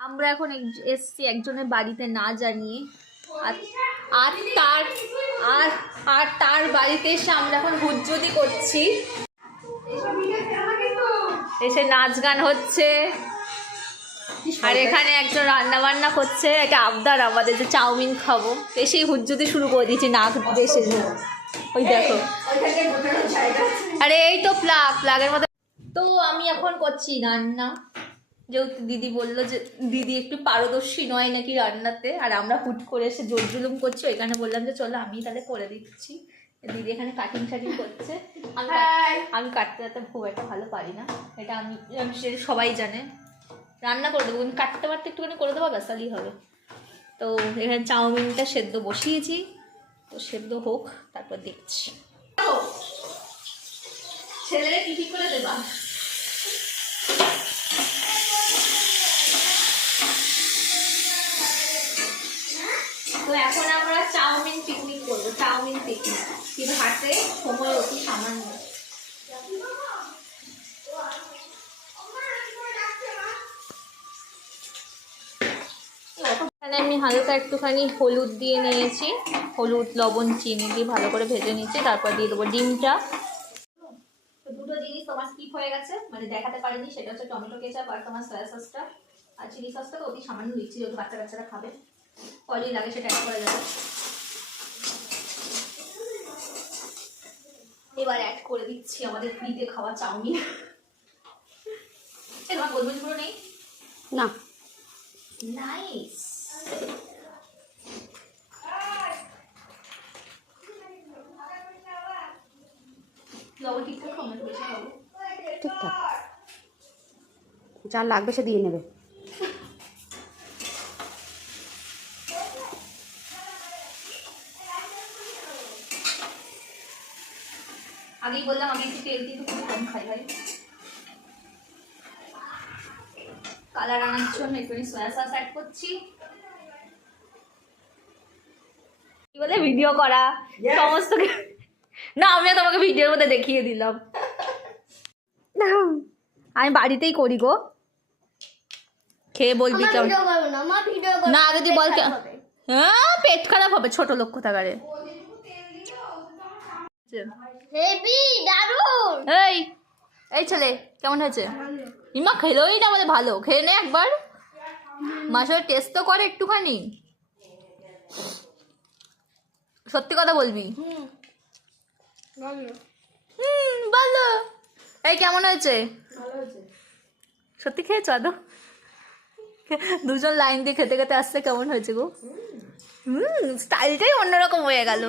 আমরা এখন এসছি একজনের বাড়িতে না জানিয়ে। আর আর তার আর আর তার বাড়িতে এসে আমরা এখন হুজ্জুতি করছি। এসে নাচ গান হচ্ছে। আর এখানে একজন রান্না বান্না করছে। একটা আবদার আমাদের যে চাউমিন খাব। এসেই হুজ্জুতি শুরু করে দিয়েছি নাক দেশে ওই দেখো। আরে এই তো প্লাগ প্লাগের মধ্যে তো আমি এখন করছি রান্না। যেহেতু দিদি বলল যে দিদি একটু পারদর্শী নয় নাকি রান্নাতে? আর আমরা হুট করে এসে জোর জুলুম করছি ওইখানে বললাম যে চলো আমি তাহলে করে দিচ্ছি। দিদি এখানে কাটিং শাটিং করছে। আমি আমি কাটতে কাটতে খুব একটা ভালো পারি না। এটা আমি আমি সেটা সবাই জানে। রান্না করে দেবো। কিন্তু কাটতে পারতে একটুখানি করে দেবো ব্যাসালি হবে। তো এখানে চাউমিনটা সেদ্ধ বসিয়েছি। তো সেদ্ধ হোক তারপর দেখছি। ছেলে কি ঠিক করে দেবা তো এখন আমরা চাউমিন পিকনিক করব চাউমিন পিকনিক কিন্তু হাতে সময় অতি সামান্য। এখানে আমি হালকা একটুখানি হলুদ দিয়ে নিয়েছি। হলুদ লবণ চিনি দিয়ে ভালো করে ভেজে নিচ্ছি তারপর দিয়ে দেবো ডিমটা। তো দুটো জিনিস তোমার স্কিপ হয়ে গেছে মানে দেখাতে পারিনি সেটা হচ্ছে টমেটো কেচাপ আর তোমার সয়া সসটা আর চিলি সসটা তো অতি সামান্য দিচ্ছি যেহেতু বাচ্চা কাচ্চারা খাবে। কলই লাগে সেটা অ্যাড করা যাবে। এবার অ্যাড করে দিচ্ছি আমাদের ফ্রিতে খাওয়া চাউমিন। তোমার গোলমরিচ গুঁড়ো নেই? না। নাইস লবণ ঠিকঠাক খাব। ঠিকঠাক যা লাগবে সে দিয়ে নেবে। আগেই বললাম আমি একটু তেল কিন্তু খুব কম খাই ভাই। কালার আনার জন্য একটুখানি সয়া সস অ্যাড করছি। কি বলে? ভিডিও করা। সমস্ত না আমিও তোমাকে ভিডিওর মধ্যে দেখিয়ে দিলাম। আমি বাড়িতেই করি গো। খেয়ে বলবি কেমন? না আগে তুই বল হ্যাঁ পেট খারাপ হবে ছোট লোক কোথাকারে? হেভি দারুণ! এই এই ছেলে কেমন হয়েছে? ইমা খেলোই না বলে ভালো। খেয়ে নে একবার। টেস্ট তো করে একটুখানি। সত্যি কথা বলবি? হুম ভালো এই কেমন হয়েছে? সত্যি খেয়েছো আদৌ? দুজন লাইন দিয়ে খেতে খেতে আসছে কেমন হয়েছে গো? হুম। স্টাইলটাই অন্যরকম হয়ে গেল।